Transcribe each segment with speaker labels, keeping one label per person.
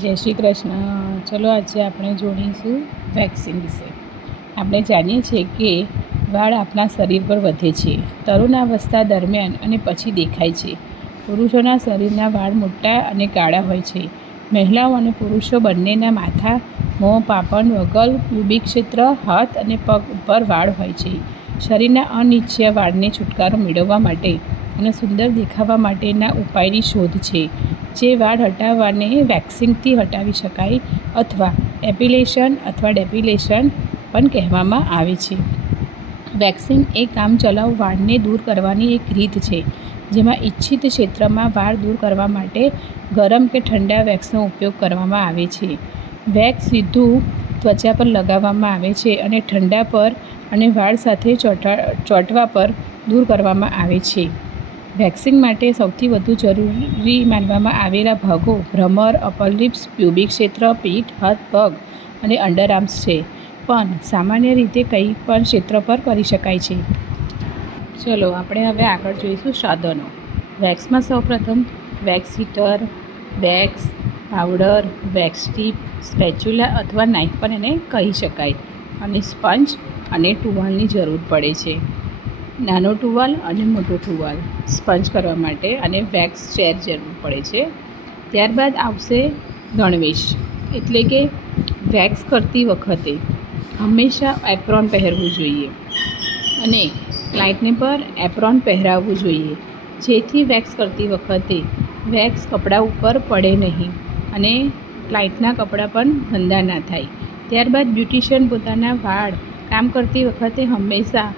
Speaker 1: જય શ્રી કૃષ્ણ. ચલો આજે આપણે જોડીશું વેક્સિન વિશે. આપણે જાણીએ છીએ કે વાળ આપણા શરીર પર વધે છે, તરુણાવસ્થા દરમિયાન અને પછી દેખાય છે. પુરુષોના શરીરના વાળ મોટા અને કાળા હોય છે. મહિલાઓ અને પુરુષો બંનેના માથા, મોં, પાપણ વગલ પ્યુબિક ક્ષેત્ર, હાથ અને પગ ઉપર વાળ હોય છે. શરીરના અનિચ્છીય વાળને છુટકારો મેળવવા માટે અને સુંદર દેખાવા માટેના ઉપાયની શોધ છે. જે વાળ હટાવવાને વેક્સિંગથી હટાવી શકાય અથવા એપિલેશન અથવા ડેપિલેશન પણ કહેવામાં આવે છે. વેક્સિંગ એ કામચલાઉ વાળને દૂર કરવાની એક રીત છે, જેમાં ઇચ્છિત ક્ષેત્રમાં વાળ દૂર કરવા માટે ગરમ કે ઠંડા વેક્સનો ઉપયોગ કરવામાં આવે છે. વેક્સ સીધું ત્વચા પર લગાવવામાં આવે છે અને ઠંડા પર અને વાળ સાથે ચોંટા, ચોંટવા પર દૂર કરવામાં આવે છે. વેક્સિંગ માટે સૌથી વધુ જરૂરી માનવામાં આવેલા ભાગો ભ્રમર અપર લિપ્સ પ્યુબિક ક્ષેત્ર, પીઠ, હાથ, પગ અને અંડરઆર્મ્સ છે. પણ સામાન્ય રીતે કંઈ પણ ક્ષેત્ર પર કરી શકાય છે. ચલો, આપણે હવે આગળ જોઈશું સાધનો. વેક્સમાં સૌપ્રથમ wax heater, wax powder, wax tip, spatula અથવા નાઇફ પણ એને કહી શકાય. અને સ્પંજ અને ટુવાલની જરૂર પડે છે. નાનો ટુવાલ અને મોટો ટુવાલ સ્પંજ કરવા માટે અને વેક્સ ચેર જરૂર પડે છે. ત્યારબાદ આવશે ગણવેશ, એટલે કે વેક્સ કરતી વખતે હંમેશા એપ્રોન પહેરવું જોઈએ અને ક્લાયન્ટને પર એપ્રોન પહેરાવવું જોઈએ. જેથી વેક્સ કરતી વખતે વેક્સ કપડાં ઉપર પડે નહીં અને ક્લાયન્ટના કપડાં પણ ગંદા ના થાય. ત્યારબાદ બ્યુટિશિયન પોતાના વાળ કામ કરતી વખતે હંમેશા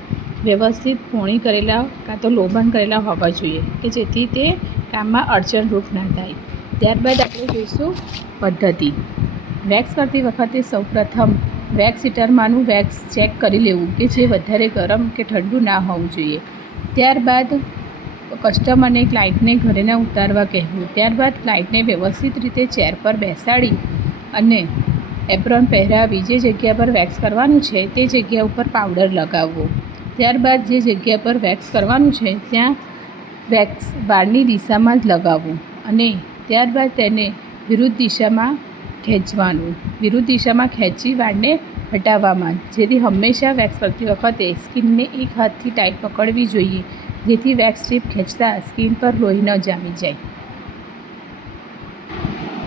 Speaker 1: વ્યવસ્થિત પોણી કરેલા કાં તો લોબાન કરેલા હોવા જોઈએ કે જેથી તે કામમાં અડચણરૂપ ના થાય. ત્યારબાદ આપણે જોઈશું પદ્ધતિ. વેક્સ કરતી વખતે સૌપ્રથમ વેક્સ હીટરમાંનું વેક્સ ચેક કરી લેવું કે જે વધારે ગરમ કે ઠંડુ ના હોવું જોઈએ. ત્યારબાદ કસ્ટમરને ક્લાયન્ટને ઘરે ના ઉતારવા કહેવું. ત્યારબાદ ક્લાયન્ટને વ્યવસ્થિત રીતે ચેર પર બેસાડી અને એપ્રોન પહેરાવી જે જગ્યા પર વેક્સ કરવાનું છે તે જગ્યા ઉપર પાવડર લગાવવો. ત્યારબાદ જે જગ્યા પર વેક્સ કરવાનું છે, ત્યાં વેક્સ વાળની દિશામાં જ લગાવવું અને ત્યારબાદ તેને વિરુદ્ધ દિશામાં ખેંચવાનું. વિરુદ્ધ દિશામાં ખેંચી વાળને હટાવવામાં, જેથી હંમેશા વેક્સ કરતી વખતે સ્કિનને એક હાથથી ટાઈટ પકડવી જોઈએ, જેથી વેક્સ સ્ટ્રીપ ખેંચતા સ્કિન પર લોહી ન જામી જાય.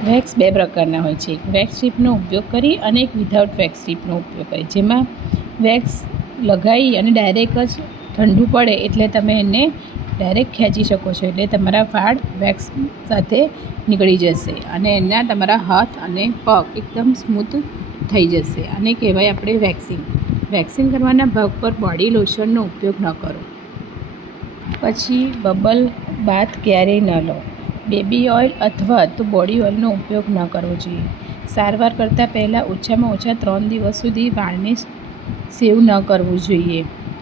Speaker 1: વેક્સ બે પ્રકારના હોય છે. વેક્સ સ્ટ્રીપનો ઉપયોગ કરી અને એક વિધાઉટ વેક્સ સ્ટ્રીપનો ઉપયોગ કરી, જેમાં વેક્સ લગાવી અને ડાયરેક્ટ જ ઠંડુ પડે એટલે તમે એને ડાયરેક્ટ ખેંચી શકો છો. એટલે તમારા વાળ વેક્સ સાથે નીકળી જશે અને એના તમારા હાથ અને પગ એકદમ સ્મૂથ થઈ જશે. અને કહેવાય આપણે વેક્સિંગ વેક્સિંગ કરવાના ભાગ પર બોડી લોશનનો ઉપયોગ ન કરો. પછી બબલ બાથ ક્યારેય ન લો. બેબી ઓઇલ અથવા તો બોડી ઓઇલનો ઉપયોગ ન કરવો જોઈએ. સારવાર કરતાં પહેલાં ઓછામાં ઓછા ત્રણ દિવસ સુધી વાળને સેવ ન કરવું જોઈએ.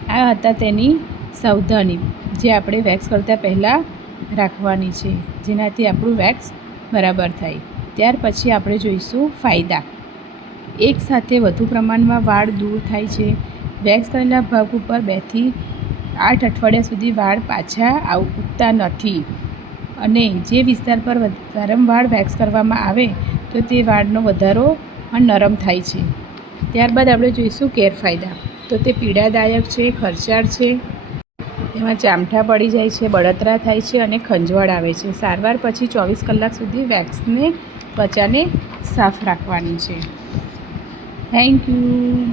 Speaker 1: આ હતા તેની સાવધાની, જે આપણે વેક્સ કરતાં પહેલાં રાખવાની છે, જેનાથી આપણું વેક્સ બરાબર થાય. ત્યાર પછી આપણે જોઈશું ફાયદા. એક સાથે વધુ પ્રમાણમાં વાળ દૂર થાય છે. વેક્સ કરેલા ભાગ ઉપર બેથી આઠ અઠવાડિયા સુધી વાળ પાછા ઉગતા નથી. અને જે વિસ્તાર પર વારંવાર વેક્સ કરવામાં આવે, તો તે વાળનો વધારો પણ નરમ થાય છે. ત્યારબાદ આપણે જોઈશું ગેરફાયદા. તો તે પીડાદાયક છે, ખર્ચાળ છે, એમાં ચામઠા પડી જાય છે, બળતરા થાય છે અને ખંજવાળ આવે છે. સારવાર પછી ચોવીસ કલાક સુધી વેક્સને, ત્વચાને સાફ રાખવાની છે. Thank you.